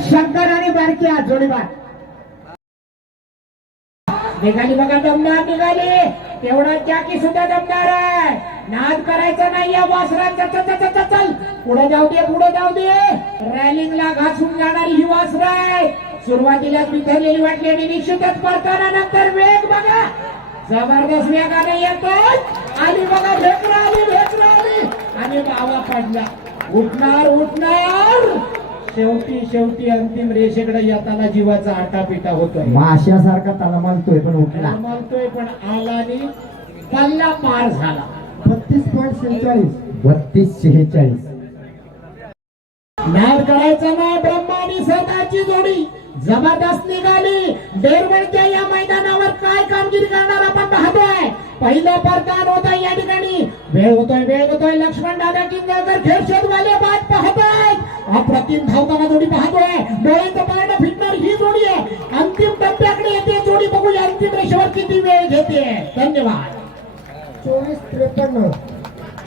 शंकर आणि बारकी आज जोडीबार निघाली बघा. दमदार निघाली. तेवढा जॅकी सुद्धा दमदार आहे. नाद करायचा नाही या वासरांचा. चल पुढे जाऊ दे, पुढे जाऊ दे. रॅलिंगला घासून जाणारी ही वासर आहे. सुरुवातीला बिथरलेली वाटली आणि निश्चितच परताना नंतर वेग बघा. जबरदस्त वेगाने येतो आणि बघा भेकरा आली आणि बावा पडला. उठणार शेवटी अंतिम रेषेकडे येताना जीवाचा आटापिटा होतोय. माशासारखा तलमलतोय पण उठला. म्हणतोय पण आला आणि पल्ला पार झाला. 32.46. नाद करायचा ना. ब्रह्मा आणि सदाची जोडी जबरदस्त निघाली. बेरवळच्या या मैदानावर काय कामगिरी करणार आपण पाहतोय. पहिलं परदान होत आहे या ठिकाणी. वेळ होतोय. लक्ष्मण दादा किंजळकर खेळशेदवाले बाद पाहतोय. अप्रतिम धावताना जोडी पाहतोय. डोळ्याचं पारणं फिटणार ही जोडी आहे. अंतिम टप्प्याकडे येते जोडी. बघूया अंतिम रेषेवर किती वेळ घेते. धन्यवाद.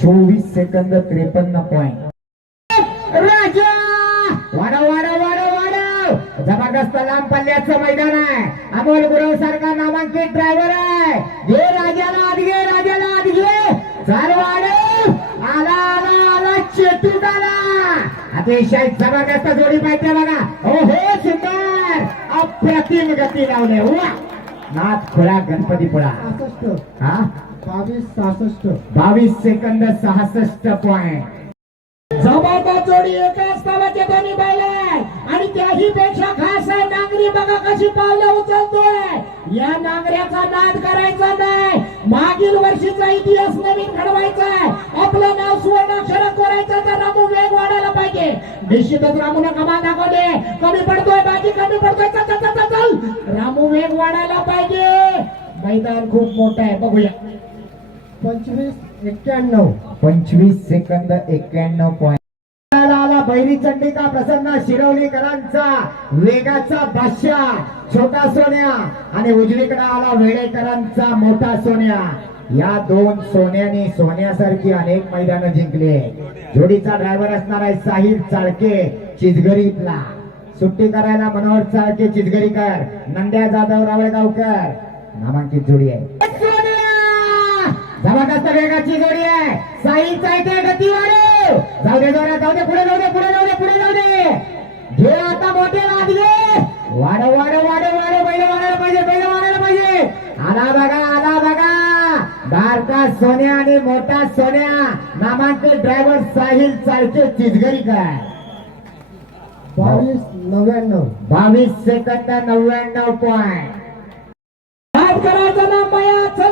24 सेकंद 53 पॉइंट. राजा वाढव. जबरदस्त लांब पल्ल्याचं मैदान आहे. अमोल गुरव सारखा नामांकित ड्रायव्हर आहे. घे राजाला आत घे. चाल वाढव. आला चेतू आला. अतिशय जबरदस्त जोडी पाहिजे बघा. हो सुंदर अप्रतिम गती लावले. नाथ खुळा गणपती पुळा. 22 second 66 point. जबरदस्त जोडी एकाच स्थानाचे दोन्ही बैल आणि त्याही पेक्षा खास आहे नांगरी. बघा कशी पावलं उचलतोय. या नांगऱ्याचा नाद करायचा नाही. मागील वर्षीचा इतिहास नवीन घडवायचा आहे. आपलं नाव सुवर्णाक्षरात कोरायचं तर रामू वेग वाढायला पाहिजे. निश्चितच रामूने कमाल दाखवले. कमी पडतोय बाजी. चल रामू वेग वाढायला पाहिजे. मैदान खूप मोठं आहे. बघूया. 25 सेकंद 91 पॉइंट. आला बैरी चंडिका प्रसन्न शिरवलीकरांचा वेगाचा बादशाह छोटा सोन्या आणि उजवीकडे आला वेळेकरांचा मोठा सोन्या. या दोन सोन्याने सोन्यासारखी अनेक मैदानं जिंकले. जोडीचा ड्रायव्हर असणार आहे साहिल चाळके चिचघरीतला. सुट्टी करायला मनोहर चाळके चिचघरीकर. नंद्या जाधव रावळगावकर नामांकित जोडी आहे. जबरदस्त वेगाची जोडी आहे. साई चालते गती वाढव. जाऊ दे पुढे जाऊ दे. घे आता मोठे नाद घे. वाढव. बैल वाढायला पाहिजे. आला बघा. बारका सोन्या आणि मोठा सोन्या नामांकित ड्रायव्हर साहिल चालते चिचघरीकर. 22 सेकंद 99 पॉइंट. करायचा ना माया. चल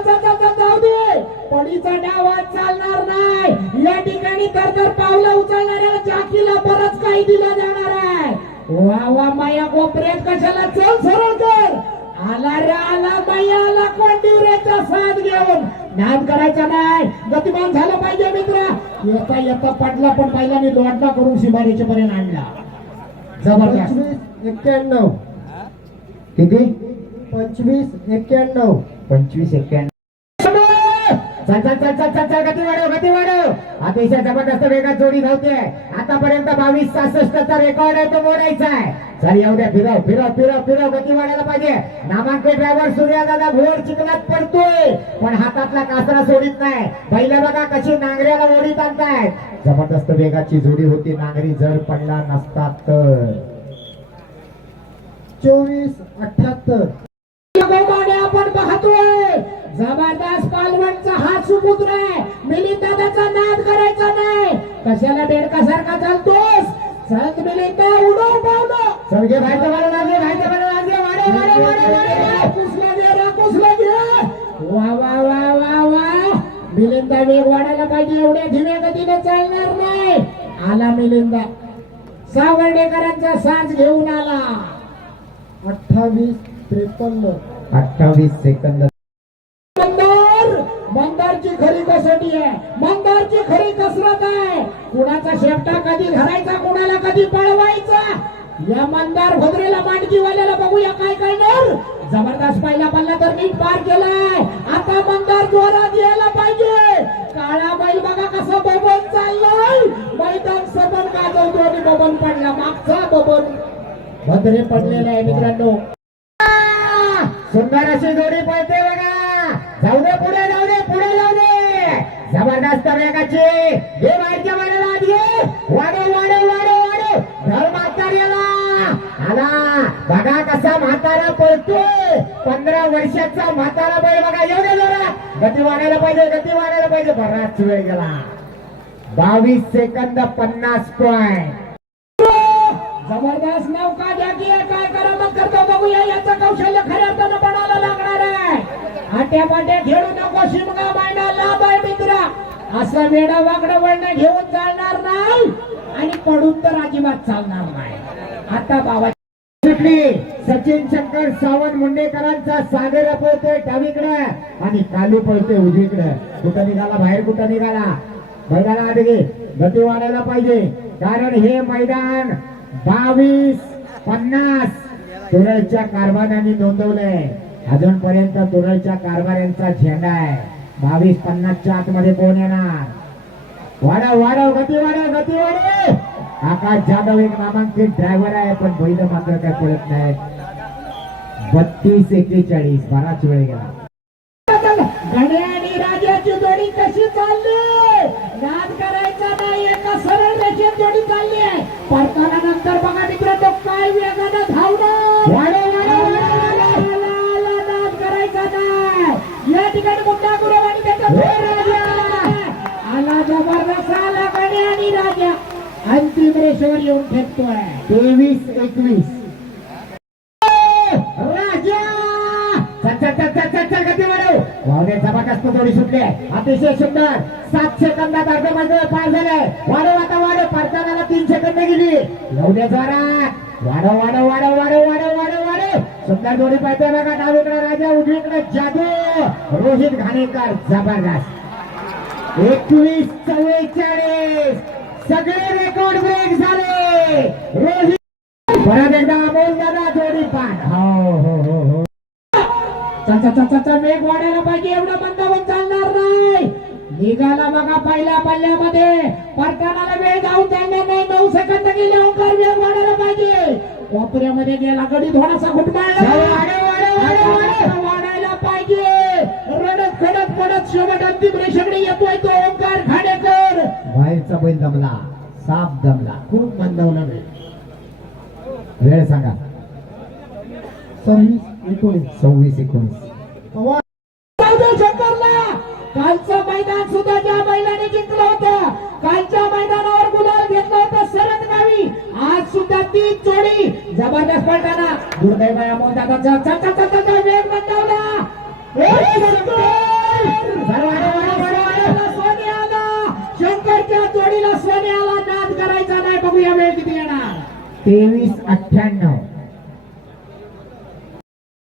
जाऊ दे. पडीचा डाव आज चालणार नाही. या ठिकाणी तर पावलं उचलणाऱ्या चाकीला बरंच काही दिलं जाणार आहे. वा माया कोपऱ्यात कशाला. चल सरळ कर. आला माया कोंडिवऱ्याचा साथ घेऊन. नाद करायचा नाही. गतिमान झालं पाहिजे मित्र. येता पडला पण पहिल्याने दोडला करून सीमारेषेपर्यंत आणला. जबरदस्त. 91 किती. 25-91. गती वाढव. अतिशय जबरदस्त वेगात जोडी धावते. आतापर्यंत 22-66 चा रेकॉर्ड आहे तो मोडायचा आहे. चल येऊ द्या. फिरव. गती वाढायला पाहिजे. नामांकित ड्रायव्हर सूर्यादादा भोर चिखलात पडतोय पण हातातला कासरा सोडित नाही. पहिल्या बघा कशी नांगऱ्याला ओढीत आणताय. जबरदस्त वेगाची जोडी होती. नांगरी जर पडला नसता तर. 24-78. आपण पाहतोय. जबरदस्त पालवणचा हा सुपुत्र आहे. मिलिंद दादाचा नाद करायचा नाही. कशाला बेडकासारखा चालतोस. संत मिलिंद उडव पावलं. चल घे कुसला घे. वा. मिलिंदा वेग वाढायला पाहिजे. एवढ्या धीम्या गतीने चालणार नाही. आला मिलिंदा. सावर्डेकरांचा साज घेऊन आला. 28 सेकंद. मंदारची खरी कसोटी आहे. मंदारची खरी कसरत आहे. कुणाचा शेपटा कधी धरायचा, कुणाला कधी पळवायचा. या मंदार भद्रेला मांडकीवाल्याला बघूया काय करणार. जबरदस्त पहिला पल्ला तर नीट पार केलाय. आता मंदार जोरात यायला पाहिजे. काळा बैल बघा कसं बबन चाललाय. मैदान सबन गाजवतो आणि बबन पडला. मागचा बबन भद्रे पडलेले आहे मित्रांनो. सुंदर अशी जोडी पळते बघा. जाऊ दे पुढे, जाऊ दे पुढे, जाऊ दे. जबरदस्त वेगाची हे माहिती म्हणाला आधी वाढव वाढव वाढव वाढव धर म्हाताऱ्याला आला बघा कसा म्हातारा पळतोय. 15 वर्षाचा म्हातारा बैल बघा. येऊ दे जरा गती वाढायला पाहिजे, गती वाढायला पाहिजे. बराच वेळ गेला. 22 सेकंद 50 पॉइंट. जबरदस्त नौका जागी आहे. काय करामत करतो बघूया. याचं कौशल्य खऱ्या अर्थानं बनायला लागणार आहे. आट्या पाट्या खेळू नको. शिमगा मांडा लाभ आहे मित्रा. असं वेडा वाकडं वळणं घेऊन चालणार नाही आणि पडून तर अजिबात चालणार नाही. आता बाबा सुटली. सचिन शंकर सावंत मुंडेकरांचा सागर पळतोय डावीकडे आणि कालू पळतोय उजवीकडे. कुठं निघाला बाहेर, कुठं निघाला. मैदाना आधी गती वाढायला पाहिजे कारण हे मैदान 22-50 तुरळच्या कारभाराने नोंदवलंय. अजूनपर्यंत तुरळच्या कारभाऱ्यांचा झेंडा आहे. 22-50 च्या आतमध्ये कोण येणार. वाढव वाढव गती वाढव गती वाढव. आकाश जाधव एक नामांकित ड्रायव्हर आहे पण बैल मात्र काय पळत नाहीत. 32-41 बराच वेळ गेला. गणे आणि राजाची जोडी कशी चालली. नाद करायचा नाही. एका सरळ रेषेत जोडी चालली आहे. परताना नंतर बघा मित्रांनो काय वेगानं धावणं. नाद करायचा नाही. या ठिकाणी मुद्दा करू आणि त्याचा आला जबरदस्त आला गणे आणि राजा अंतिम रेषेवर येऊन ठेकतोय. 23-21 राजा गती वाढव. वावडे जबरदस्त जोडी सुटली. अतिशय सुंदर. 7 सेकंदात अर्ध मैदान पार झालंय. वाढव आता वाढव. परतानाला 3 सेकंद गेली. येऊ दे जोरात. वाढव वाढव वाढव वाढव वाढव वाढव वाढव. सुंदर जोडी पाहतोय बघा. डावीकडे राजा उजवीकडे जादू. रोहित घाणेकर जबरदस्त. 21-44 सगळे रेकॉर्ड ब्रेक झाले. रोहित परत एकदा अमोल दादा जोडी पाठ. हो हो हो हो. वेग वाढायला पाहिजे. एवढं बंद होऊन चालणार नाही. निघाला बघा पहिल्या पल्ल्यामध्ये. परतानाला वेळ जाऊन चालणार नाही. 9 सेकंद गेले. ओंकार वेग वाढायला पाहिजे. कोपऱ्यामध्ये गेला गडी थोडासा घुटमाळला. वाढायला पाहिजे. रडत खडत पडत शेवट अंतिम रेषेकडे येतोय तो ओंकार खाडेकर. बाहेरचा बैल दमला, साप दमला. खूप मंदावला वेळ सांगा. 26-19 शंकरला कालचं मैदान सुद्धा ज्या बैलाने जिंकलं होतं. कालच्या मैदानावर गुलाल घेतलं होतं सरत गावी. आज सुद्धा ती जोडी जबरदस्त पळताना दुर्दैव मोदाचा वेग मंदावला. सोने आला. शंकरच्या जोडीला सोने आला. नाद करायचा नाही. बघूया वेळ किती येणार. 23-98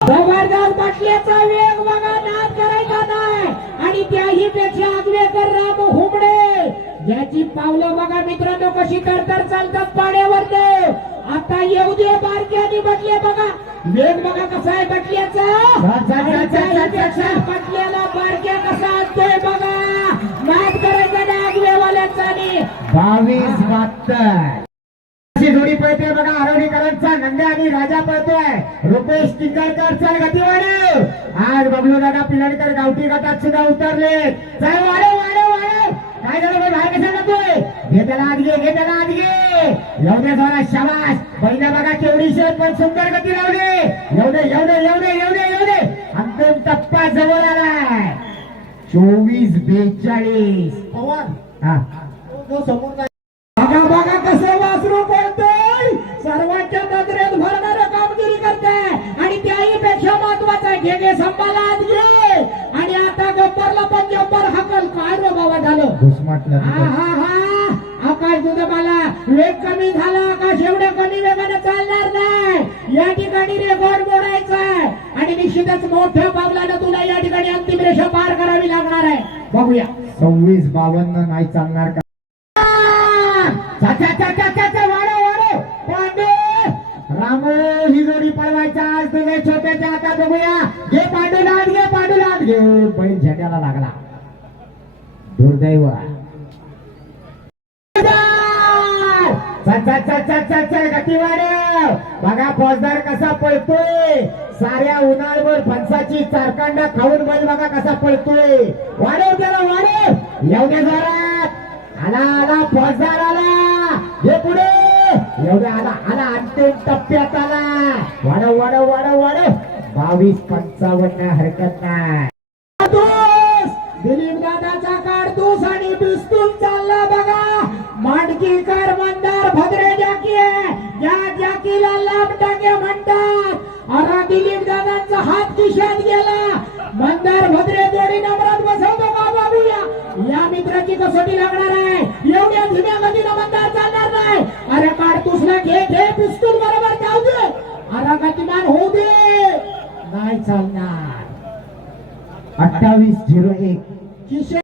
जबरदस्त बाटल्याचा वेग बघा. नाद करायचा नाही आणि त्याही पेक्षा आगवेकर राम हुमडे याची पावलं बघा मित्रांनो कशी तरतर चालतात पाण्यावर. आता येऊ दे बारक्यानी बटले बघा. वेग बघा कसा आहे बटल्याचा. बटल्याला बारक्या कसा असतोय बघा. नाद करायचा नाही आगवेवाल्याचा. 22-72 जोडी पळतोय बघा. आरोडीकरांचा नंद्या आणि राजा पळतोय. रुपेश टिंगरकर चल गती वाढव. आज बबलू दादा पिलाडकर गावठी गटात सुद्धा उतरले. चल वाढव वाढव वाढव. काय झालं बाहेर कसा जातोय. घे त्याला आत घे, घे त्याला आत घे. येऊ दे जोरा शाबास. पहिला बघा केवढी शेत पण सुंदर गती लावली. येऊ दे येऊ दे येऊ दे येऊ दे येऊ दे. अंतिम टप्पा जवळ आलाय. 24-42 हा समोर बघा बघा कसं वासरू पडतोय. सर्वांच्या नजरेत भरणारं कामगिरी करते आणि त्याही पेक्षा महत्वाचं आहे. घे घे संभालात घे. आणि आता गब्बरला पण जब्बर हाकल. काय रे बाबा झालं. घुसमाटलं. हा हा हा. आकाश दुधबाला वेग कमी झाला. आकाश एवढ्या कमी वेगाने चालणार नाही. या ठिकाणी रेकॉर्ड मोडायचा आहे आणि निश्चितच मोठ्या पावलानं तुला या ठिकाणी अंतिम रेषा पार करावी लागणार आहे. बघूया. 26-52 नाही चालणार का. पांडे रामो ही जोडी पळवायचा आज तुम्ही छोट्याच्या हातात. बघूया. घे पांडूला आत घे, पांडूला आत घे. बैल झेंड्याला लागला. दुर्दैव. चल गती वाढव. बघा फौजदार कसा पळतोय, साऱ्या उन्हाळ्यावर फणसाची चारकांडा खाऊन बैल बघा कसा पळतोय. वाढव त्याला वाढव, एवढ्या जोरात आला आला फौजदार आला, हे पुढे एवढ्या आला आला अंतिम टप्प्यात आला. वाढव वाढव वाढव वाढव, 22-55 हरकत नाही. दिलीप दादाचा काढतूस आणि पिस्तूल चालला बघा. मांडकीकर मंदार भद्रे जाकी आहे, या जाकीला लाभ टाके म्हणतात. अरे दिलीप दादांचा हात खिशात गेला. मंदार भद्रे जोडी नंबरात बसवतो का बाबूया. या मित्राची कसोटी लागणार आहे, एवढ्या धीम्या गतीनं मंदार चालणार नाही. अरे काढतूसला घे घे, पिस्तूल बरोबर जाऊ दे, अरे गतिमान होऊ दे, नाही चालणार. 28-01 किशोर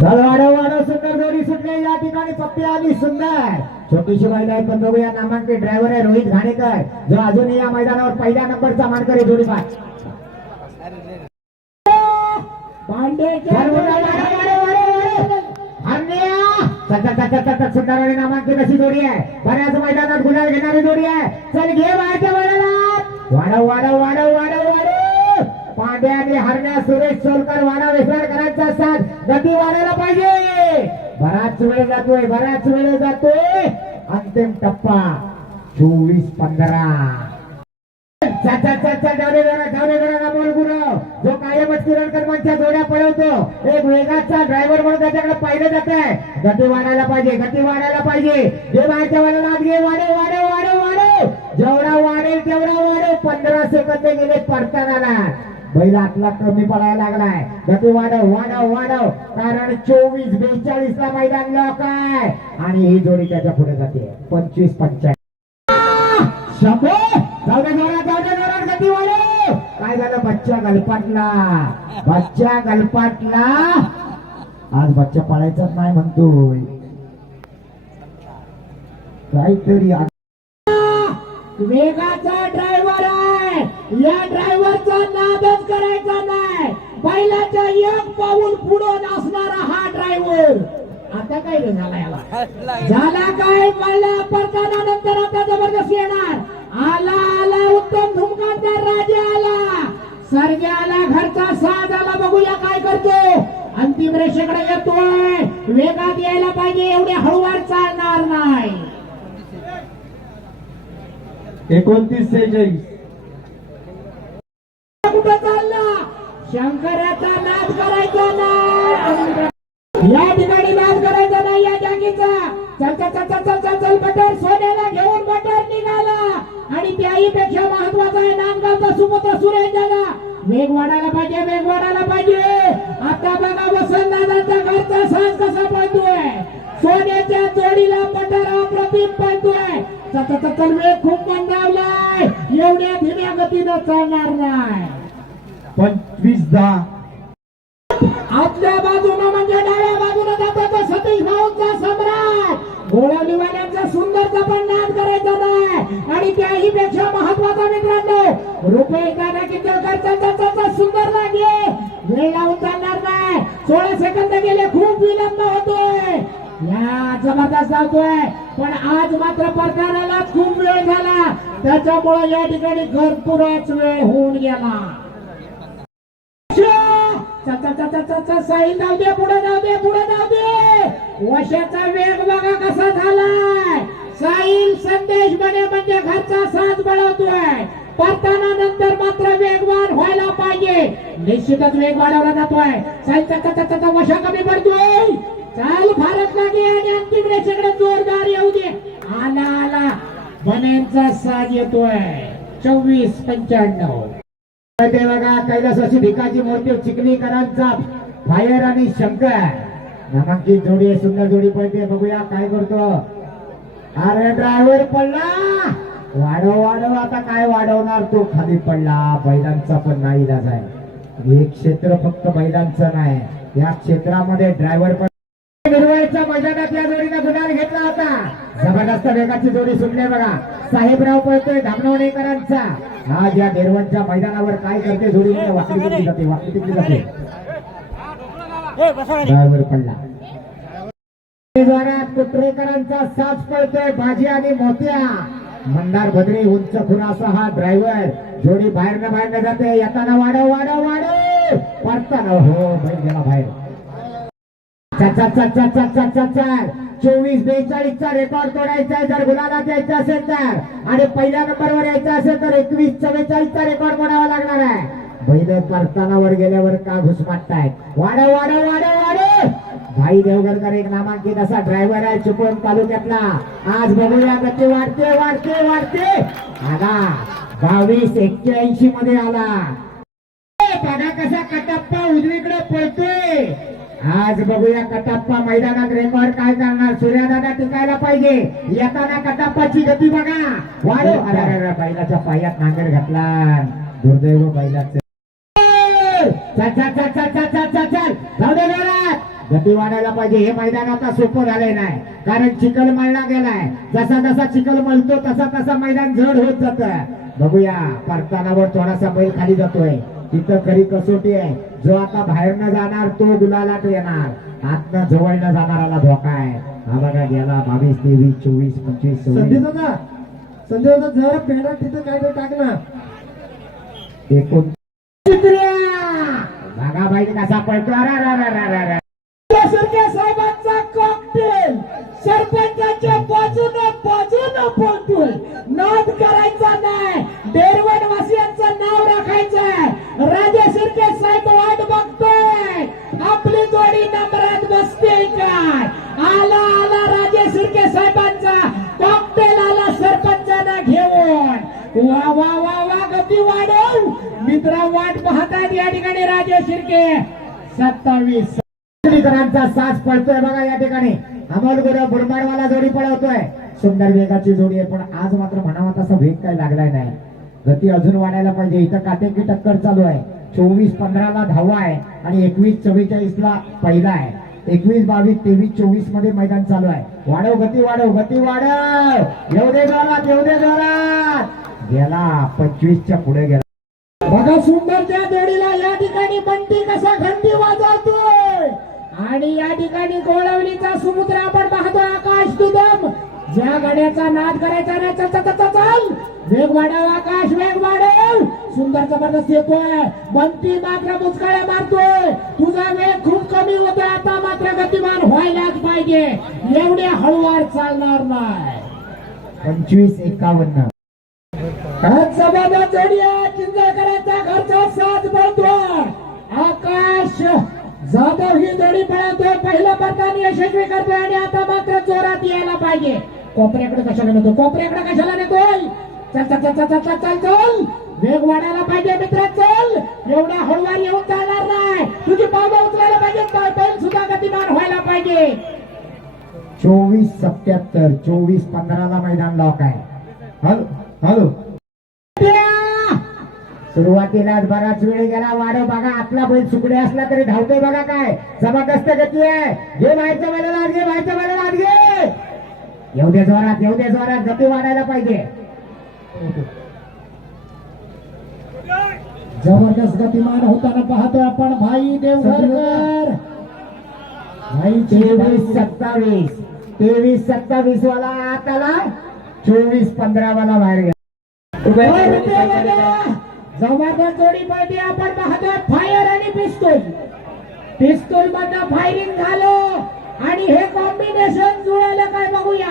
चल वाढव वाढव, सुंदर जोडी सुटली या ठिकाणी. पप्पी आली सुंदर, छोटीशी महिला आहे पण बघूया. नामांकित ड्रायव्हर आहे रोहित घाणेकर, जो अजूनही या मैदानावर पहिल्या नंबरचा मानकरी जोडी पाच. सुंदर आणि नामांकित अशी जोडी आहे, बऱ्याच मैदानात गुलाल घेणारी जोडी आहे. चल घे बाहेरच्या मैदानात, वाढव वाढव वाढव वाढव वाढव. पांड्या आणि हरण्या सुरेश सोलकर वाडा वेसरकरांचा साथ, गती वाढायला पाहिजे. बराच वेळ जातोय, बराच वेळ जातोय. अंतिम टप्पा 24-15. जो कायमच किरणकरमांच्या जोड्या पळवतो, एक वेगाचा ड्रायव्हर म्हणून त्याच्याकडे पाहिलं जात आहे. गती वाढायला पाहिजे, गती वाढायला पाहिजे. जे बाहेरच्या वाढायला घे, वाढव वाढव वाढव वाढव, जेवढा वाढेल तेवढा वाढव. 15 सेकंद गेले परताना, बैल आतला कमी पडायला लागलाय. गती वाढव वाढव वाढव, कारण 24-42 ला मैदान लॉक आहे आणि ही जोडी त्याच्या पुढे जाते. 25-55. शंभो जाऊ दे जोरात, जाऊ दे जोरात, गती वाढव. काय झालं बच्चा गलपाटला, बच्चा गलपाटला. आज बच्चा पळायचाच नाही म्हणतोय, काहीतरी वेगाचा ड्रायव्हर आहे. या ड्रायव्हरचा नादच करायचा नाही. बैलाच्या एक पाऊल पुढे असणारा हा ड्रायव्हर. आता काय रे झाला याला, झाला काय पडला परताना नंतर आता जबरदस्त येणार. आला आला उत्तम धुमकांचा राजा आला, सर्जा आला, घरचा साज आला. बघूया काय करतो. अंतिम रेषेकडे येतोय, वेगात यायला पाहिजे, एवढे हळूवार चालणार नाही. 29-46. कुठं चालला, शंकराचा नाद करायचा नाही. या ठिकाणी नाद करायचा नाही या जागीचा. चल चल चल चल चल चल चल बटर, सोन्याला घेऊन बटर निघाला. आणि त्याहीपेक्षा महत्वाचा आहे नांदगावचा सुपुत्र सुरेश दादा. वेग वाढायला पाहिजे, वेग वाढायला पाहिजे. आता बघा वसंत दादाचा घरचा साज कसा पळतोय. सोन्याच्या जोडीला बटर अप्रतिम पळतोय. चल वेग खूप मंदावलाय, एवढ्या धीम्या गतीनं चालणार नाही. 25-10. आतल्या बाजूनं म्हणजे डाव्या बाजूनं जातो तो सतीश भाऊंचा सम्राट. गोळवलीवाल्यांचा सुंदरचा पण नाद करायचा नाही. आणि त्याही पेक्षा महत्वाचा मित्रांनो, रुपये काना किती सुंदर लागे, वेळ लावून चालणार नाही. 16 सेकंद गेले, खूप विलंब होतोय. या जबरदस्त धावतोय, पण आज मात्र परतानाला खूप वेळ झाला, त्याच्यामुळे या ठिकाणी भरपूरच वेळ होऊन गेला. साहिल जाऊ दे, पुढे जाऊ दे, पुढे जाऊ दे. वशाचा वेग बघा कसा झालाय. साहिल संदेश बने म्हणजे घरचा साथ बनवतोय. परताना नंतर मात्र वेगवान व्हायला पाहिजे. निश्चितच वेग वाढवला जातोय. साहिल वशा कमी पडतोय. चाल भारत लागे आणि अंतिम रेषेकडे जोरदार येऊ दे. आला आला बनेचा साज येतोय. 24-95. ते बघा कैलासाची भिकाची मूर्ती चिखलीकरांचा फायर आणि शंकर नामांकित जोडी आहे. सुंदर जोडी पडते, बघूया काय करतो. अरे ड्रायव्हर पडला, वाढव वाढव. आता काय वाढवणार, तो खाली पडला. बैलांचा पण नाही इलाज आहे. हे क्षेत्र फक्त बैलांचं नाही, या क्षेत्रामध्ये ड्रायव्हर पण. निर्वळच्या मैदानात या जोडीने गुलाल घेतला होता. जबरदस्त वेगाची जोडी सुटली बघा. साहेबराव पळतोय धामणवणेकरांचा. आज या निर्वळच्या मैदानावर काय करते जोडी, वाकडी तिकडी जाते, वाकडी तिकडी जाते. ड्रायव्हर पडला. कुत्रेकरांचा साथ पळतोय. भाजी आणि मोत्या मंदार भद्री उंच खुरासा हा ड्रायव्हर जोडी बाहेरनं जाते येताना वाढव पडताना हो बैल गेला बाहेर. चल 24-42 रेकॉर्ड तोडायचा आहे जर गुलाला द्यायचा असेल तर आणि पहिल्या नंबरवर यायचा असेल तर 21-44 रेकॉर्ड मोडावा लागणार आहे. बैल परताना वर गेल्यावर का घुसमाटतायत. वाढव भाई देवगडकर एक नामांकित असा ड्रायव्हर आहे चिपळूण तालुक्यातला. आज बघूया गती वाढते आला 22-81 मध्ये आला. बघा कसा कटप्पा उजवीकडे पळतोय. आज बघूया कटप्पा मैदानात रेकॉर्ड काय करणार. सूर्यदादा टिकायला पाहिजे. येताना कटप्पाची गती बघा. वाढव अरे बैलाच्या पायात नांगर घातला. दुर्दैव बैलाचं. चल जाऊ दे जोरात. गती वाढायला पाहिजे. हे मैदान आता सोपं झालंय नाही कारण चिखल मळला गेलाय. जसा चिखल मळतो तसा मैदान जड होत जात. बघूया परतानावर थोडासा बैल खाली जातोय. तिथं खरी कसोटी आहे. जो आता बाहेरनं जाणार तो गुलालात येणार. आतनं जवळनं जाणाराला धोका आहे. हा बघा गेला 22-23-24-25 संजय दादा जरा पेंडा तिथं काय तर टाक ना. एकूण बघा बाई कसा पळतो. साहेबांचा कॉकटेल सरपंचाच्या बाजूनं पळतोय. नाद करायचा नाही. डेरवणवासियांचं नाव राखायचंय. राजा शिर्के साहेब वाट बघतोय आपली जोडी नंबरात बसते काय. आला राजा शिर्के साहेबांचा कॉकटेल आला सरपंचांना घेऊन. वा गती वाढव मित्रा. वाट पाहतात या ठिकाणी राजा शिर्के. 27 साज पडतोय बघा या ठिकाणी. अमोल गुरु बुरमाडवाला जोडी पळवतोय. सुंदर वेगाची जोडी आहे पण आज मात्र म्हणावा तसा वेग काही लागलाय नाही. गती अजून वाढायला पाहिजे. इथं काटेकी टक्कर चालू आहे. 24-15 ला 10वा आहे आणि 21-44 ला पहिला आहे. 21-22-23-24 मध्ये मैदान चालू आहे. वाढव गती वाढव. येऊ दे जोरात. गेला 25च्या पुढे गेला. बघा सुंदरच्या जोडीला या ठिकाणी बंटी कसा घंटी वाजवतोय आणि या ठिकाणी गोळवलीचा समुद्र आपण पाहतोय. आकाश तुदम ज्या गाड्याचा नाद करायचा नाही. चल वेग वाढव आकाश वेग वाढव. सुंदर जबरदस्त येतोय. बंटी मात्र मुचकाळ्या मारतोय. तुझा वेग खूप कमी होतोय. आता मात्र गतिमान व्हायलाच पाहिजे. एवढ्या हळूवार चालणार नाही. 25-51 जबरदस्त जोडी आहे. चिंचळकरांचा घरचा साथ पळतोय. आकाश जाधव ही जोडी पळवतोय. पहिलं मतदान यशस्वी करतोय आणि आता मात्र जोरात यायला पाहिजे. कोपऱ्याकडे कशाला नेतोय. चल वेग वाढायला पाहिजे मित्र. चल एवढ्या हळूवार येऊन चालणार नाही. तुझी पावलं उचलायला पाहिजे. बैल सुद्धा गतिमान व्हायला पाहिजे. 24-77 24-15 ला मैदान लॉक आहे. हॅलो सुरुवातीलाच बराच वेळ गेला. वाढव बघा. आपला बैल सुकडे असला तरी धावतोय बघा. काय जबरदस्त गती आहे. घे बाहेरच्या बैलाला घे. येऊ दे जोरात. गती वाढायला पाहिजे. जबरदस्त गतिमान होताना पाहतोय आपण भाई देवघरकर. भाई 23-27 वाला आत आला. 24-15 वाला बाहेर गेला. जबरदस्त जोडी पळते. आपण पाहतोय फायर आणि पिस्तूल मधनं फायरिंग झालं आणि हे कॉम्बिनेशन जुळालं काय बघूया.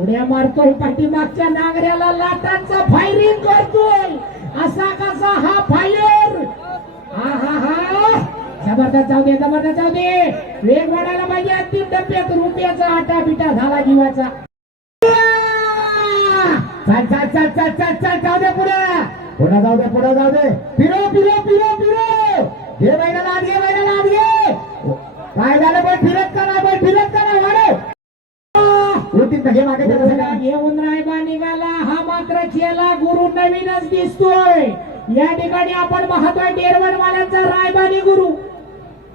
उड्या मारतोय पाठीमागच्या नांगऱ्याला लाटांचा फायरिंग करतोय. असा कसा हा फायर. हा जबरदस्त जाऊ दे. वेग वाढायला पाहिजे. अंतिम टप्प्यात रुपयाचा आटा बिटा झाला जीवाचा. चल जाऊ दे पुढे जाऊ दे. फिरो. घे बैलाला आत घे. काय झालं बैल फिरत का नाही वाढव. घेऊन रायबा निघाला. हा मात्र चेला गुरु नवीनच दिसतोय. या ठिकाणी आपण पाहतोय डेरवणवाल्यांचा रायबानी गुरु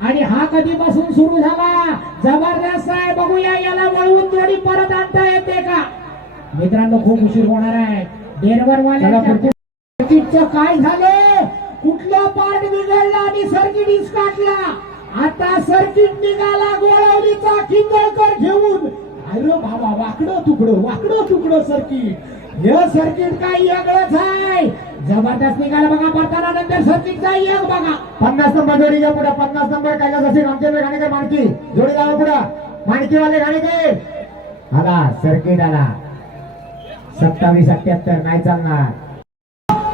आणि हा कधीपासून सुरू झाला. जबरदस्त आहे. बघूया याला वळवून जोडी परत आणता येते का. मित्रांनो खूप उशीर होणार आहे. डेरवणवाल्यांच्या काय झालं. कुठला पार्ट बिघडला आणि सर्किट इसकाटला. आता सर्किट निघाला गोळवलीचा किंजळकर घेऊन. अरे बाबा वाकडं तुकडं सर्किट. हे सर्किट काही वेगळंच आहे. जबरदस्त निघाला बघा पडताना. नंतर सर्किटचा एक बघा. 50 नंबर जोडी घ्या पुढे. 50 नंबर कैलास असे रामचंद्र घाणेकर माणकी जोडी लावा पुढे. माणकीवाले घाणेकर आला. सर्किट आला. 27-78 नाही चालणार.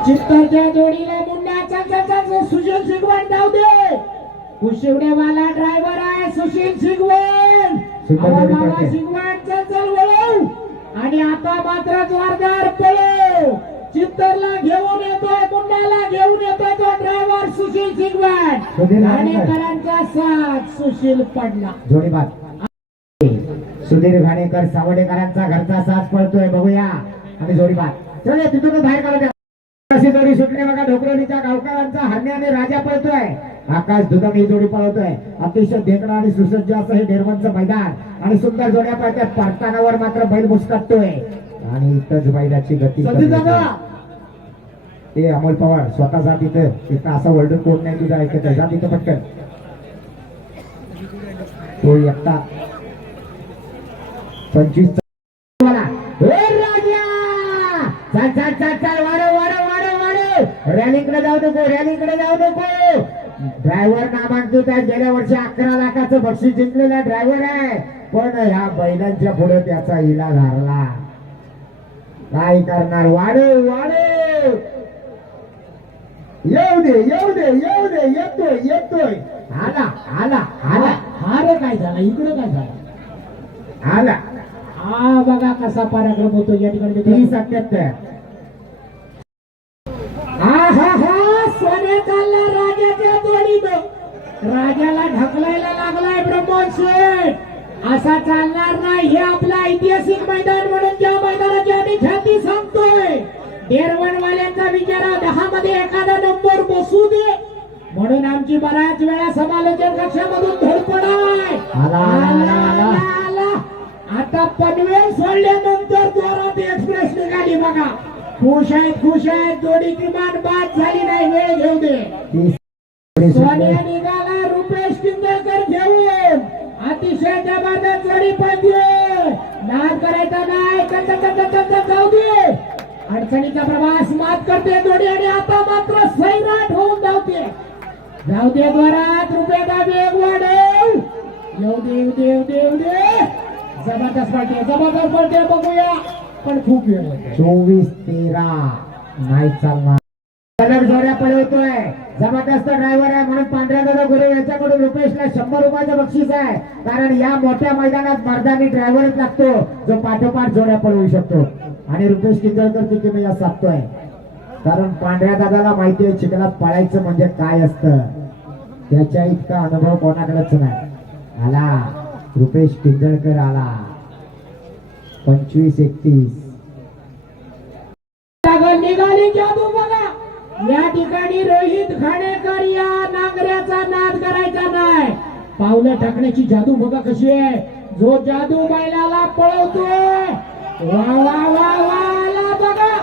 चित्तरच्या जोडीला मुन्ना चल सुशील शिगवण जाऊ दे. कुशिवडेवाला ड्रायव्हर आहे सुशील शिगवण. सुंदर जोडी पळते. शिगवण चल वळव. आणि आता मात्र जोरदार पळव. चित्तरला घेऊन येतोय. मुन्नाला घेऊन येतोय तो ड्रायव्हर सुशील शिगवण. सुधीर घाणेकरांचा साथ सुशील पडला. जोडी बाद. सुधीर घाणेकर सावडेकरांचा घरचा साथ पळतोय बघूया. आणि जोडी बाद. चल तिथून बाहेर काढू द्या. अशी जोडी सुटली बघा. ढोकरोलीच्या गावकरांचा हरणे आणि राजा पळतोय. आकाश दुदम ही जोडी पळवतोय. अतिशय देखणं आणि सुसज्ज असं हे डेरवनचं मैदान. आणि सुंदर जोड्या पळतात. पाडतानावर मात्र बैल मुस्कटतोय. आणि इथंच बैलाची गती ते अमोल पवार स्वतः जा तिथं असं वर्ल्ड कोड नाही तुझा ऐकत आहे. जा तिथं पटकन. तो एकटा 25 रॅलीकडे जाऊ नको. रॅलीकडे जाऊ नको. ड्रायव्हर नामांकित आहे. गेल्या वर्षी 11 लाखाचं बक्षीस जिंकलेला ड्रायव्हर आहे. पण ह्या बैलांच्या पुढे त्याचा इलाज हरला. काय करणार. वाढव येऊ दे येतोय. आला हार काय झाला. इकडे काय झालं. आला. हा बघा कसा पराक्रम होतो या ठिकाणी. 30-78. सोने चालला राजाच्या जोडीनं. राजाला ढकलायला लागलाय ब्रह्मोस शेठ. असा चालणार नाही. हे आपलं ऐतिहासिक मैदान म्हणून ज्या मैदानाची आम्ही ख्याती सांगतोय. डेरवणवाल्यांचा विचार 10 मध्ये एखादा नंबर बसू दे म्हणून आमची बऱ्याच वेळा समालोचन कक्षामधून धडपड आहे. आला. आता पनवेल सोडल्यानंतर जोरात एक्सप्रेस निघाली बघा. खुश आहेत. जोडी किमान बाद झाली नाही. वेळ घेऊ दे. सोनिया निघाला. रुपेश किंदेकर घेऊन अतिशय जबरदस्त जोडी पळते. नाद करायचा नाही. जाऊ दे. अडचणीचा प्रवास मात करते जोडी. आणि आता मात्र सैराट होऊन धावते. जाऊ दे जोरात. रुपयाचा वेग वाढेल. येऊ दे. जबरदस्त पडते बघूया. पण खूप वेळ 24-13 नाही चालणार. सलग जोड्या पळवतोय. जबरदस्त ड्रायव्हर आहे म्हणून पांढऱ्या गुरु याच्याकडून रुपेशला 100 रुपयाचं बक्षीस आहे. कारण या मोठ्या मैदानात मर्दानी ड्रायव्हरच लागतो जो पाठोपाठ जोड्या पळवू शकतो. आणि रुपेश किंजळकर तिथे मी साधतोय. कारण पांढऱ्या दादाला माहिती आहे चिखलात पळायचं म्हणजे काय असतं. त्याच्या इतका अनुभव कोणाकडेच नाही. आला रुपेश किंजळकर आला. 25-31 निघाली जादू बघा. या ठिकाणी रोहित घाणेकर या नांगऱ्याचा नाद करायचा नाही. पावलं टाकण्याची जादू बघा कशी आहे. जो जादू बैलाला पळवतोय. वा बघा.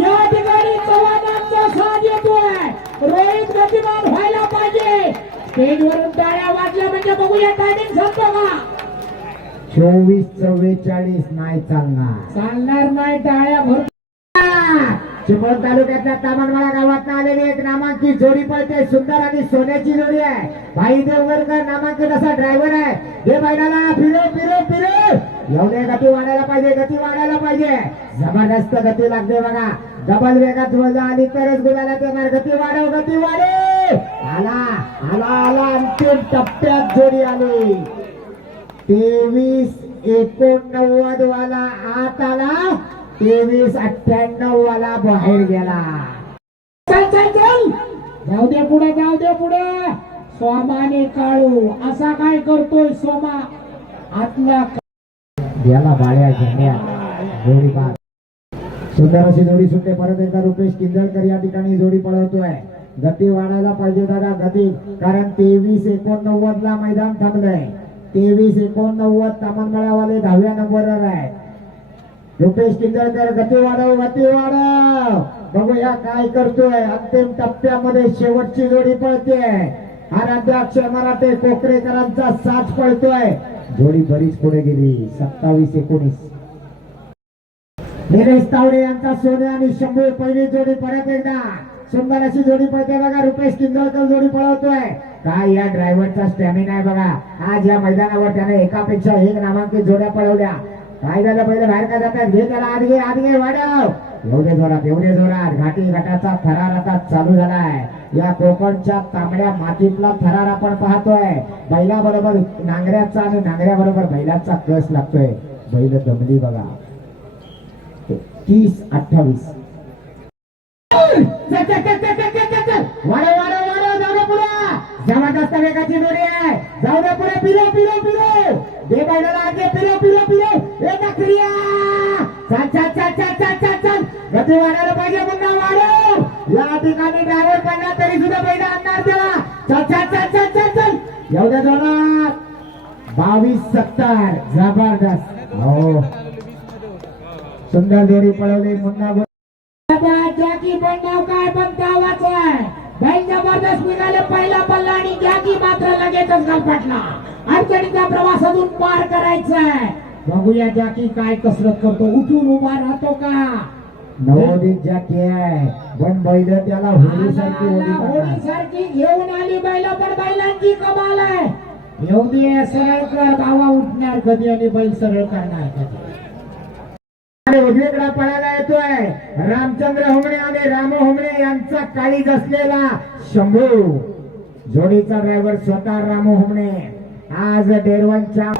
या ठिकाणी चव्हाणांचा साथ येतोय. रोहित गतिमान व्हायला पाहिजे. स्टेजवरून टाळ्या वाजल्या म्हणजे बघूया टायमिंग सांगतो का. 24-44 नाही चालणार नाही. टाळ्या भरपूर. चिपळूण तालुक्यातल्या तामणवाडा गावात आलेली एक नामांकित जोडी पळते. सुंदर आणि सोन्याची जोडी आहे. भाई देवगरकर नामांकित असा ड्रायव्हर आहे. हे बैलाला फिरो. एवढे गती वाढायला पाहिजे. जबरदस्त गती लागते बघा. डबल वेगात वजा आली तरच गुलाला येणार. गती वाढव. आला. अंतिम टप्प्यात जोडी आली. 23-89 वाला आत आला. 23-98 वाला बाहेर गेला. चल. जाऊ दे पुढे. सोमा आणि काळू असा काय करतोय. सोमा आतला गेला बाळ्या घेण्या. जोडी बाद. सुंदर अशी जोडी सुटते. परत एकदा रुपेश किंजळकर या ठिकाणी जोडी पळवतोय. गती वाढायला पाहिजे दादा. गती कारण 23-89 ला मैदान थांबलंय. 23-89 तामणमळावाले 10व्या नंबरवर आहे. रुपेश किंजळकर गती वाढव. बघूया काय करतोय. अंतिम टप्प्यामध्ये शेवटची जोडी पळते. हा राजाक्ष मराठे कोकरेकरांचा साथ पळतोय. जोडी बरीच पुढे गेली. 27-19 निलेश तावडे यांचा सोने आणि शंभू पहिली जोडी परत एकदा सुंदर अशी जोडी पळते बघा. रुपेश किंजळकर जोडी पळवतोय. काय या ड्रायव्हरचा स्टॅमिना आहे बघा. आज या मैदानावर त्याने एकापेक्षा एक नामांकित जोड्या पळवल्या. काय झालं पहिले बाहेर का जातात. घे त्याला आत घे वाढव. एवढे जोरात घाटी घाटाचा थरार आता चालू झालाय. या कोकणच्या तांबड्या मातीतला थरार आपण पाहतोय. बैला बरोबर नांगऱ्याचा आणि नांगऱ्या बरोबर बैलाचा कस लागतोय. बैल दमली बघा. 30-28 जबरदस्त वेगाची जोडी आहे. जाऊ दे पुढे. पिरो दे बैलाला आगे. पिरो एका क्रिया. चल गती वाढायला पाहिजे. पुन्हा वाढव. या ठिकाणी ड्रायव्हर पडला तरी सुद्धा बैल आणणार त्याला. चल एवढ्या जोरात. 22-70 जबरदस्त. हो सुंदर जोडी पळवली. मुन्ना जॅकी पण नाव काय पण गावाच आहे. बैल जबरदस्त निघाले. पहिला पल्ला आणि जॅकी मात्र लगेचच गलपटला. अडचणीचा प्रवास अजून पार करायचा आहे. बघूया जॅकी काय कसरत करतो. उठून उभा राहतो का. नवोदित जॅकी आहे. पण बैल त्याला होळीसारखी घेऊन आली बैल. पण बैलांची कमाल आहे. एवढी सरळ कर बाबा. उठणार कधी आणि बैल सरळ करणार कधी. उजवीकडे पळायला येतोय रामचंद्र होमणे आणि राम होमणे यांचा काळीज असलेला शंभू. जोडीचा ड्रायव्हर स्वतः राम होमणे. आज डेरवनच्या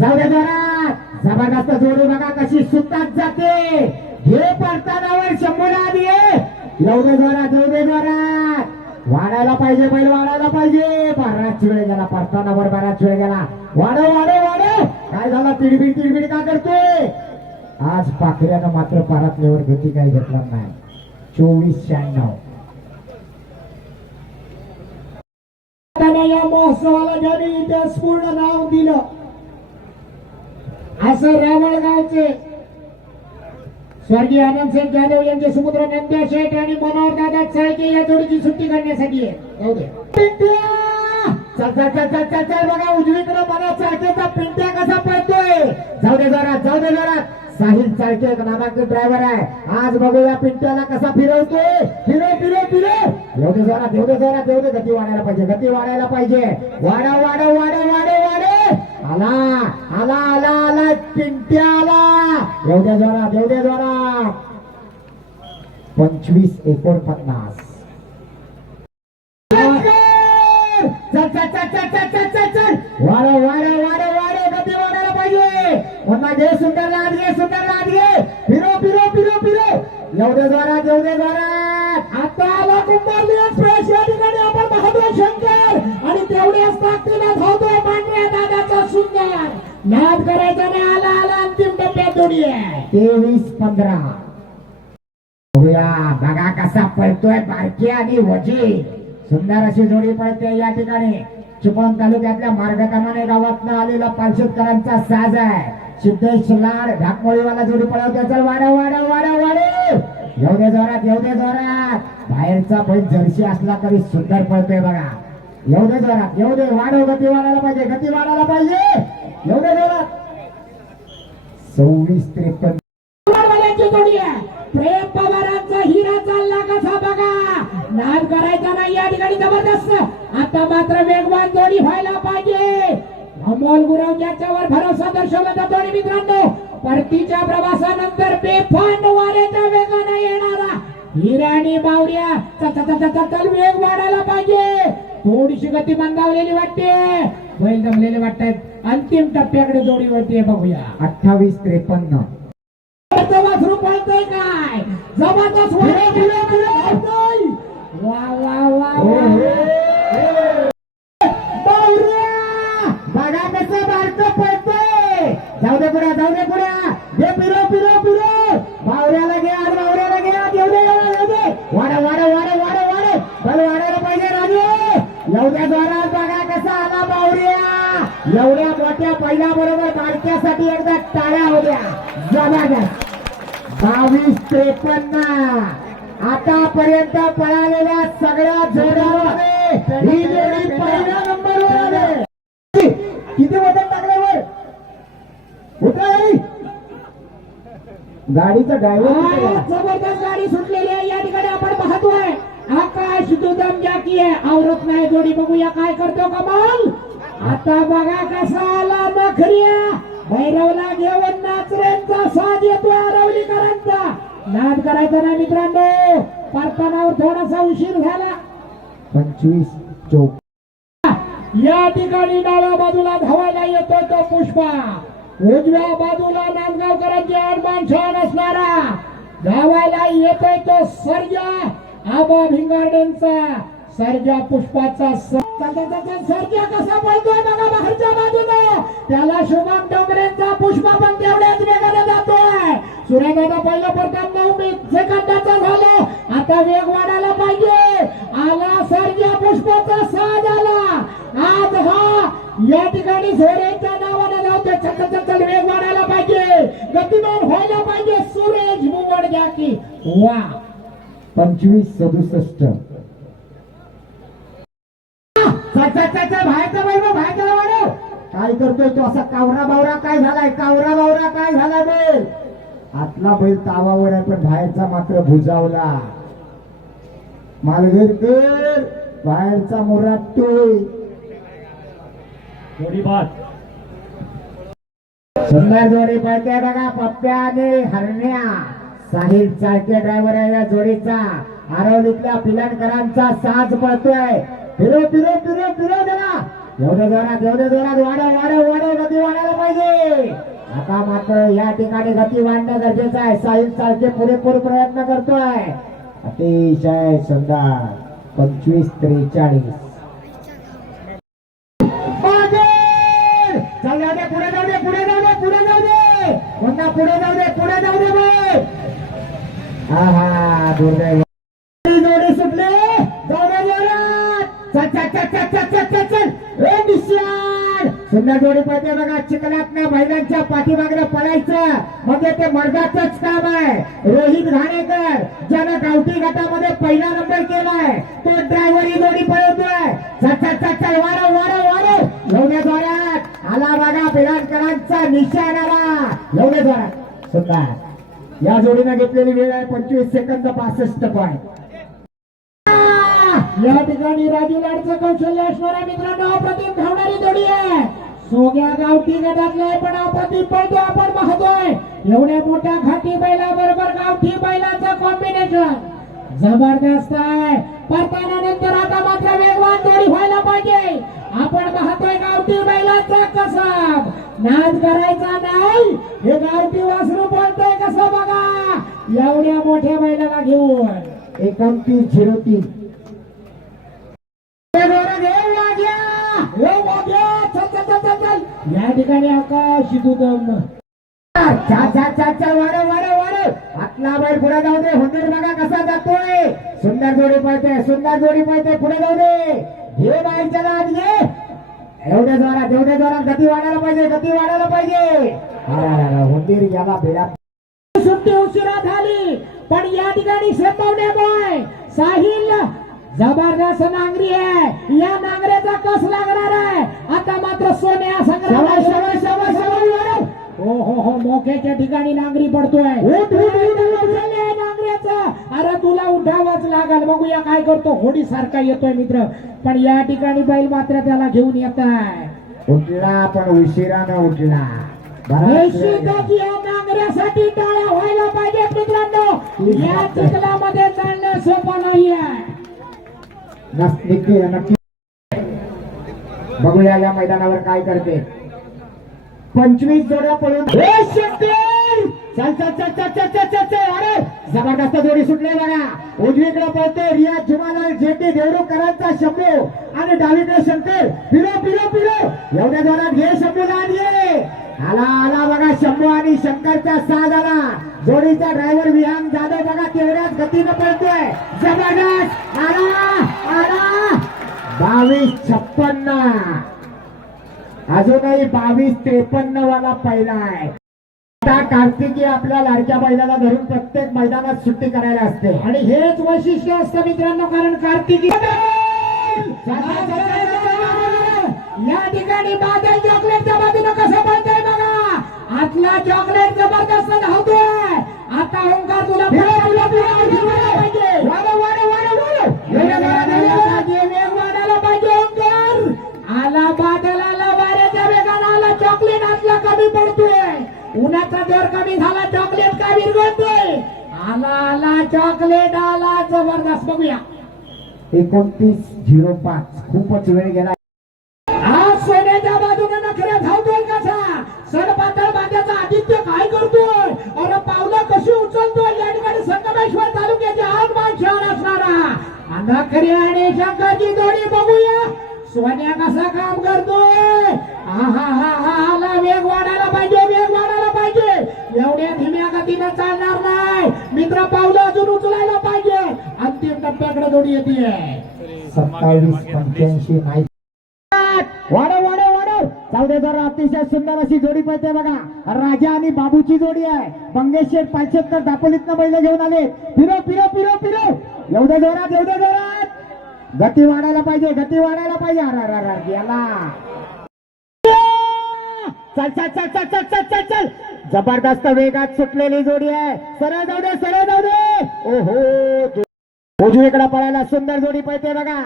जाऊ दे जोरात. जबरदस्त जोडी बघा कशी सुताच जाते. हे पडतानावर शंभूला आली. एवढे जोरात वाढायला पाहिजे. बैल वाढायला पाहिजे. बराच वेळ गेला. पडतानावर बराच वेळ गेला. वाढव. काय झालं. तिडबिड का करतोय. आज पाखऱ्यानं मात्र पारातल्यावर गती काही घेतला नाही. 24-96 या महोत्सवाला ज्यांनी इतिहास पूर्ण नाव दिलं असं रावळगावचे स्वर्गीय आनंदसिंग जाधव यांचे समुद्र नंद्या शेठ आणि मनोहर दादा चाळके या जोडीची सुट्टी करण्यासाठी आहे. चल बघा. उजवीकडे मला चाळकेचा पिंट्या कसा पळतोय. जाऊ दे जोरात. साहिल चाळके एक नामांकित ड्रायव्हर आहे. आज बघूया पिंट्याला कसा फिरवतोय. फिरो. एवढे जोरात. गती वाढायला पाहिजे. वाढव. आला पिंट्या आला. एवढ्या जोरात. 25-49 चल. वाढव. गती वाढायला पाहिजे. पुन्हा घे. सुंदरला आत घे. फिरो. एवढे जोरात. आता आला कुंभारली एक्सप्रेस. या ठिकाणी आपण बहादूर शंकर आणि तेवढ्याच ताकदीला धावतोय पांढऱ्या दादाचा सुंदर. नाद करायचा नाही. आला अंतिम टप्प्यात जोडी आहे. 23-15 बघा कसा पळतोय बारकी आणि वजी. सुंदर अशी जोडी पळते या ठिकाणी. चिपळूण तालुक्यातल्या मार्गकामाने गावातनं आलेला पालशेतकरांचा साज आहे. सिद्धेश लाड ढाकमोळीवाला जोडी पळवतोय. चल वाढव. एवढे जोरात. बाहेरचा बैल जर्सी असला तरी सुंदर पळतोय बघा. एवढे जोरात. वाढव. गती वाढायला पाहिजे. एवढे जोरात. 26-53 जोडी आहे. प्रेम पवारांचा हिरा चालला कसा बघा. नाद करायचा नाही या ठिकाणी. जबरदस्त. आता मात्र वेगवान जोडी व्हायला पाहिजे. अमोल गुरव ज्याच्यावर भरोसा दर्शवला जातो. आणि मित्रांनो परतीच्या प्रवासानंतर बेफान वाऱ्याच्या वेगाने येणारा हिरा आणि बावऱ्या. चल वेग वाढायला पाहिजे. थोडीशी गती मंदावलेली वाटते. बैल जमलेले वाटतात. अंतिम टप्प्याकडे जोडी वळते. बघूया. 28-53 वासरू पळतोय काय. जबरदस्त. वा बघा कसं बारकं पळतोय. जाऊ दे पुढे. घे. फिरो. बावऱ्याला घे. वाढव. बल वाढायला पाहिजे राजू. एवढ्या जोरात बघा कसा आला बावऱ्या. एवढ्या मोठ्या पहिल्या बरोबर बारक्यासाठी एकदा टाळ्या होत्या. जबरदस्त. 22-53 आतापर्यंत पळालेल्या सगळ्या जोड्यांमध्ये ही जोडी पहिल्या नंबरवर आली. किती वजन टाकल्यावर उतरा गाडी. गाडीचा ड्रायव्हर जबरदस्त गाडी सुटलेली आहे. या ठिकाणी आपण पाहतोय आकाश दुदम जाकी आहे. आवरत नाही जोडी. बघूया काय करतो कमाल. आता बघा कसा आला नखरिया. भैरवला घेऊन नाचरेंचा साज येतोय आरवलीकरांचा. नाद करायचा ना मित्रांनो. परतानावर थोडासा उशीर झाला. 25-24. या ठिकाणी डाव्या बाजूला धावायला येतोय तो पुष्पा. उजव्या बाजूला नांदगावकरांची आडमान छान असणारा धावायला येतोय तो सर्जा. आबा भिंगार्डेंचा सर्जा पुष्पाचा सर्जा कसा पळतोय बघा बाहेरच्या बाजूने. त्याला शुभम डोंगरेंचा पुष्पा पण तेवढ्याच वेगाने जातोय. सूर्यदादा पहिलं प्रथम 9 सेकंदाचा झाला. आता वेग वाढायला पाहिजे. आला सर्जा पुष्पाचा साज आला. आज हा या ठिकाणी झोरेच्या नावाने धावतोय. चल वेग वाढायला पाहिजे. गतिमान व्हायला पाहिजे. सुरेश मुवड घ्या की वा. 25-67. बाहेरचा बैल बाहेरचा वाढव. काय करतोय तो असा कावरा बावरा काय झालाय. कावरा बावरा काय झालाय बैल. आतला बैल तावावर आहे पण बाहेरचा मात्र भुजावला. मालगेरकर बाहेरचा मोराटतोय. थोडी बात सुंदर जोडी पळते बघा पप्प्या आणि हरण्या. साहिल चाळके ड्रायव्हर आहे या जोडीचा. आरवलीतल्या पिलांकरांचा साज पळतोय. फिरो फिरो फिरो फिरो जरा. एवढ्या जोरात वाढव गती वाढायला पाहिजे. आता मात्र या ठिकाणी गती वाढणं गरजेचं आहे. साहिल चाळके पुरेपूर प्रयत्न करतोय. अतिशय सुंदर. 25-43. पुढे जाऊ दे पुन्हा पुढे जाऊ दे. हा दुर्दैव. जोडी सुटले. सुंदर जोडी पळते बघा. चिखलातल्या बैलांच्या पाठीमागनं पळायचं म्हणजे ते मर्दाचंच काम आहे. रोहित घाणेकर ज्यानं गावठी गटामध्ये पहिला नंबर केलाय तो ड्रायव्हर ही जोडी पळवतोय. चल वाढव एवढ्या जोरात आला बघा पिलांकरांचा निशाणारा. एवढ्या जोरात सुंदर. या जोडीनं घेतलेली वेळ आहे 25 सेकंद 65 पॉईंट. या ठिकाणी राजू लाडचं कौशल्य असणारा मित्रांनो अप्रतिम धावणारी जोडी आहे. सोग्या गावठी गटातले पण अप्रतिम पळतो. आपण पाहतोय एवढ्या मोठ्या घाटी बैलाबरोबर गावठी बैलाचं कॉम्बिनेशन जबरदस्त आहे. परतानानंतर आता मात्र वेगवान जोडी व्हायला पाहिजे. आपण पाहतोय गावठी बैलाचा कसा नाद करायचा नाही. हे गावठी वासरू पळतोय कसं बघा. एवढ्या मोठ्या बैलाला घेऊन 29-03. या ठिकाणी आकाश दुदम वाढव. आतला बैल पुढे जाऊ दे. हुंदीर बघा कसा जातोय. सुंदर जोडी पळते पुढे जाऊ दे. हे बाईच्या लाज घे. एवढ्या जोरात गती वाढायला पाहिजे. हुंदीर गेला बेडा. सुट्टी उशिरा झाली पण या ठिकाणी संपवण्यामुळे साहिल जबरदस्त नांगरी आहे. या नांगऱ्याचा कस लागणार आहे. आता मात्र सोन्या संग्राम हो मोक्याच्या ठिकाणी नांगरी पडतोय. नांगऱ्याचा अरे तुला उठावाच लागल. बघूया काय करतो. होडी सारखा येतोय मित्र पण या ठिकाणी बैल मात्र त्याला घेऊन येत आहे. उठला पण उशिरानं उठला. या नांगऱ्यासाठी टाळ्या व्हायला पाहिजेत मित्रांनो. या चिखलामध्ये चालणं सोपं नाहीये. नक्की बघूया या मैदानावर काय करते. 25 जोड्या पळून अरे जबरदस्त जोडी सुटले बघा. उजवीकडे पळते रियाज जुमालाल जेटी देवरूकरांचा शंभू आणि डावीकडे शंकर. फिरो एवढ्या जोरात घे शंभूला घे. आला बघा शंभू आणि शंकरचा साज आला. जोडीचा ड्रायव्हर विहान जाधव बघा तेवढ्याच गतीनं पळतोय. जबरदस्त आला 22-56. अजूनही 22-53 वाला पहिला आहे. आता कार्तिकी आपल्या लाडक्या बैलाला धरून प्रत्येक मैदानात सुट्टी करायला असते आणि हेच वैशिष्ट्य असतं मित्रांनो. कारण कार्तिकी या ठिकाणी बादल चॉकलेटच्या बाजूने कसं पळतंय बघा. आतला आपला चॉकलेट जबरदस्त धावतोय. आता ओंकार तुला पाहिजे. वेग वाढायला पाहिजे ओंकार. आला बादल आला वाऱ्याच्या वेगानं आला. चॉकलेट आतला कमी पडतोय. उन्हाचा जोर कमी झाला. चॉकलेट का विरघळतोय. आला आला चॉकलेट आला. जबरदस्त बघूया. 29:05 खूपच वेळ गेला. आज सोन्याच्या बाजूने नखऱ्या धावतोय कसा. सडपातळ बांध्याचा आदित्य काय करतोय. अरे पावलं कशी उचलतोय. या ठिकाणी संगमेश्वर तालुक्याचे आगमान शहर असणारा नखरे आणि शंकरची जोडी बघूया. सोन्या कसा काम करतोय. आला वेग वाढायला पाहिजे. वेग वाढायला पाहिजे. एवढ्या धीम्या गतीने चालणार नाही मित्र. पावलं अजून उचलायला पाहिजे. अंतिम टप्प्याकडे जोडी येते. 27-85 नाही. वाढव वाढव वाढव. जाऊ दे जरा. अतिशय सुंदर अशी जोडी पळते बघा. राजा आणि बाबूची जोडी आहे. मंगेशेठ पालशेतकर दापोलीतनं बैल घेऊन आले. फिरो फिरो फिरो फिरो. एवढ्या जोरात एवढ्या जोरात. गती वाढायला पाहिजे. गती वाढायला पाहिजे. गेला. चल चल चल चल चल चल चल चल. जबरदस्त वेगात सुटलेली जोडी आहे. सरळ जाऊ दे सरळ जाऊ दे. ओहो उजवीकडे पळायला सुंदर जोडी पळते बघा.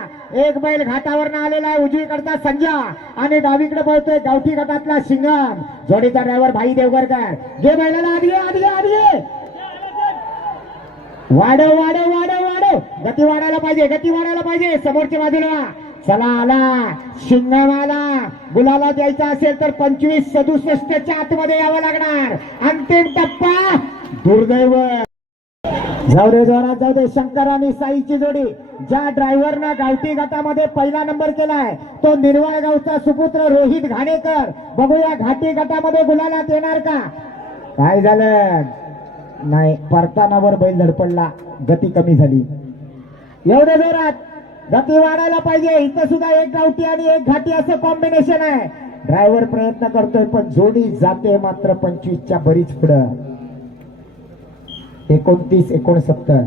एक बैल घाटावर आलेला आहे उजवीकडचा संजय आणि डावीकडे पळतोय गावठी गटातला सिंगम. जोडीचा ड्रायव्हर भाई देवगरकर. घे बैलाला आत घे आत घे आत घे. वाढव वाढव वाढव वाढव. गती वाढायला पाहिजे. गती वाढायला पाहिजे. समोरच्या बाजूला चला आला सिंगम आला. गुलाला द्यायचा असेल तर 25-67च्या आतमध्ये यावं लागणार. अंतिम टप्पा. दुर्दैव. जाऊ दे जोरात जाऊ दे. शंकर आणि साईची जोडी. ज्या ड्रायव्हरनं गावठी गटामध्ये पहिला नंबर केलाय तो निर्वाळ गावचा सुपुत्र रोहित घाणेकर. बघूया घाटी गटामध्ये गुलालात येणार का. काय झालं नाही. परतानावर बैल धडपडला. गती कमी झाली. एवढे जोरात. गती वाढायला पाहिजे. इथं सुद्धा एक गावठी आणि एक घाटी असं कॉम्बिनेशन आहे. ड्रायव्हर प्रयत्न करतोय पण जोडी जाते मात्र 25च्या बरीच पुढं. 29-69.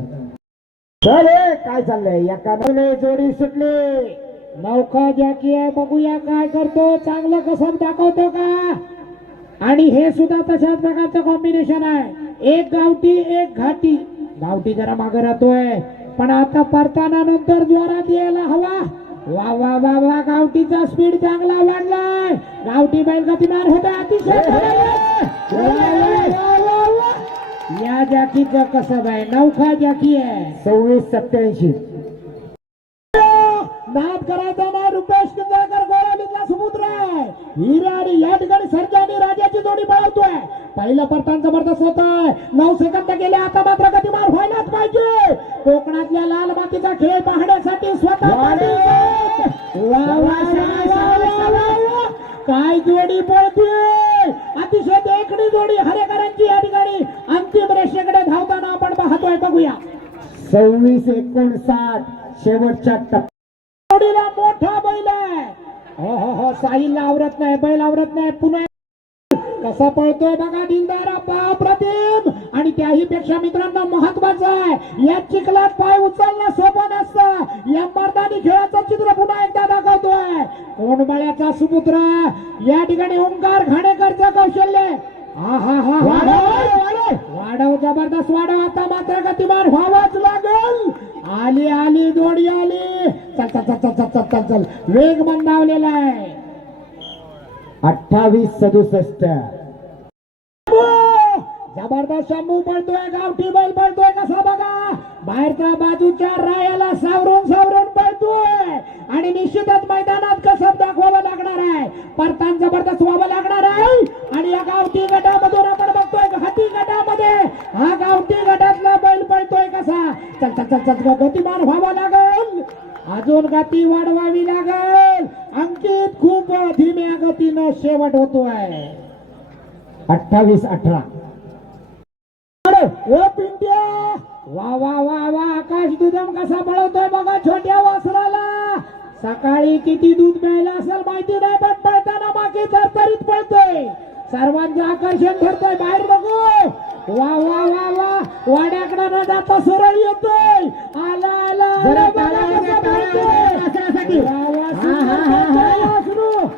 चल काय चाललंय. एका जोडी सुटली. नौका जॅकी आहे. बघूया काय करतो. चांगलं कसं दाखवतो का. आणि हे सुद्धा तशाच प्रकारचं कॉम्बिनेशन आहे. एक गावठी एक घाटी. गावठी जरा मागे राहतोय पण आता परताना नंतर जोरात यायला हवा. वा वा वा वा. गावठीचा स्पीड चांगला वाढलाय. गावठी बैल गतिमान होता अतिशय. या जॅकीचं कसं आहे. नौका जॅकी आहे. 26-87. नाद करायचा नाही. रुपेश किंजळकर गोळालीतला सुपुत्र आहे. हिरा आणि या ठिकाणी सर्जा आणि राजाची जोडी पळवतोय. पहिलं परतान जबरदस्त होतंय. 9 सेकंद गेले. आता मात्र गतिमान व्हायलाच पाहिजे. कोकणातल्या लाल मातीचा खेळ पाहण्यासाठी स्वतः काय जोडी पळते. अतिशय देखणी जोडी हरेकरांची या ठिकाणी अंतिम रेषेकडे धावताना आपण पाहतोय. बघूया. 26-59 शेवटच्या टप्प्यात. जोडीला मोठा बैल आहे. हो साईला आवरत नाही. बैल आवरत नाही. पुन्हा कसा पळतोय बघा. दिलदार अप्रतिम. आणि त्याही पेक्षा मित्रांनो महत्वाचं आहे या चिखलात पाय उचलणं सोपं नसतं. या मर्दानी खेळाचं चित्र पुन्हा एकदा दाखवतोय. कोंडमाळ्याचा सुपुत्र या ठिकाणी ओंकार घाणेकरचं कौशल्य. वाढव जबरदस्त वाढव. आता मात्र गतिमान व्हावाच लागेल. आली आली जोडी आली. चल चल चल चल चल चल चल. वेग मंदावलेला आहे. 28-67. जबरदस्त शंभू पळतोय. गावठी बैल पळतोय कसा बघा. बाहेरच्या बाजूच्या रायाला सावरून सावरून पळतोय. आणि निश्चितच मैदानात कसं दाखवावं लागणार आहे. परतान जबरदस्त व्हावं लागणार आहे. आणि या गावठी गटामधून आपण बघतोय घाटी गटामध्ये हा गावठी गटातला बैल पळतोय कसा. चल चल चल चल. गतिमान व्हावं लागेल. अजून गती वाढवावी लागेल. अंकित खूप धीम्या गतीनं शेवट होतोय. 28-18. ओ पिंट्या. वा वा वा वा. आकाश दुधम कसा पळवतोय बघा छोट्या वासराला. सकाळी किती दूध प्यायला असेल माहिती नाही पण पळताना मागे तरतरीत पळतोय. सर्वांचं आकर्षण ठरतोय. बाहेर बघू. वा वा वा वा. वाड्याकडे न जाता सरळ येतोय. आला आला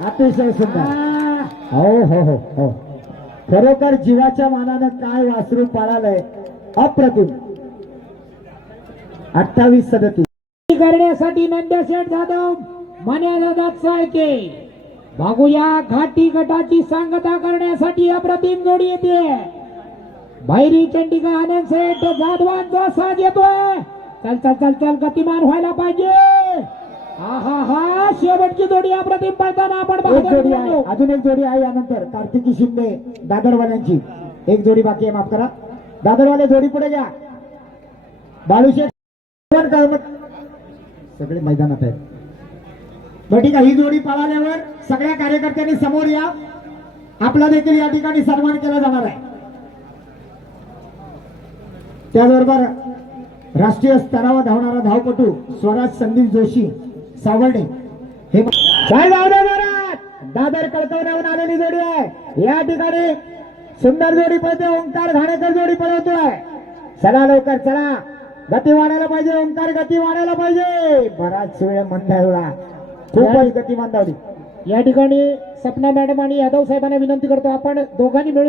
अतिशय सुंदर. हो हो हो हो. खरोखर जीवाच्या मानानं काय वासरू पाळालंय अप्रतिम. 28-37 करण्यासाठी नंद्याशेठ जाधव मन्यादात साळके बघूया घाटी गटाची सांगता करण्यासाठी अप्रतिम जोडी येते. भैरी चंडिका आनंद सेठ जाधवांचा साथ येतोय. चल चल चल चल गतिमान व्हायला पाहिजे. हा हा हा शेवटची जोडी अप्रतिम पळताना आपण एक बघतोय जोडी आहे, मित्रांनो. अजून एक जोडी आहे यानंतर कार्तिकी शिंदे दादरवाल्यांची एक जोडी बाकी आहे. माफ करा, दादरवाले जोडी पुढे घ्या. बाळूशेठ सगळे मैदानात आहेत. बरं ठीक आहे, ही जोडी पळाल्यावर सगळ्या कार्यकर्त्यांनी समोर या. आपला देखील या ठिकाणी सन्मान केला जाणार आहे. त्याचबरोबर राष्ट्रीय स्तरावर धावणारा धावपटू स्वराज संदीप जोशी सावर्डे हे काय जाऊ दे जोरात. दादर कळकवण्याहून आलेली जोडी आहे. या ठिकाणी सुंदर जोडी पळते. ओंकार घाणेकर जोडी पळवतोय. चला लवकर चला, गती वाढायला पाहिजे. ओंकार गती वाढायला पाहिजे. बराच वेळ मंदावला, खूपच गती मंदावली. या ठिकाणी सपना मॅडम आणि यादव साहेबांना विनंती करतो आपण दोघांनी मिळून